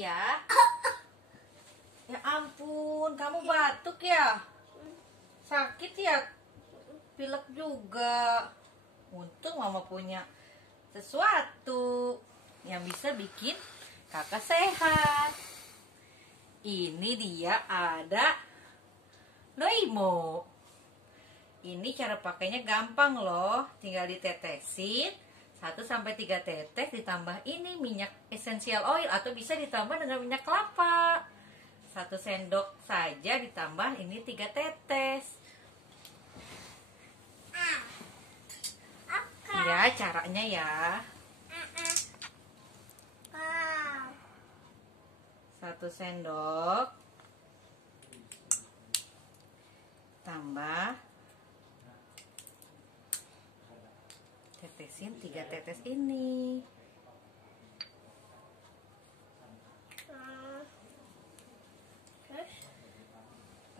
ya. Ya ampun, kamu batuk ya? Sakit ya? Pilek juga. Untung mama punya sesuatu yang bisa bikin kakak sehat. Ini dia ada Loimo. Ini cara pakainya gampang loh. Tinggal ditetesin 1-3 tetes, ditambah ini minyak essential oil atau bisa ditambah dengan minyak kelapa. 1 sendok saja ditambah ini 3 tetes. Ya, caranya ya. 1 sendok tambah tetesin 3 tetes ini.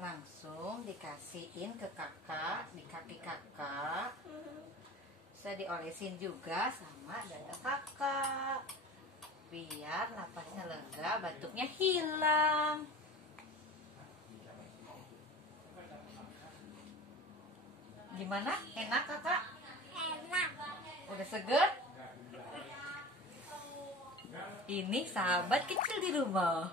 Langsung dikasihin ke kakak, di kaki kakak. Bisa diolesin juga sama dada kakak, biar napasnya lega, batuknya hilang. Gimana? Enak kakak? Enak. Udah seger? Ini sahabat kecil di rumah.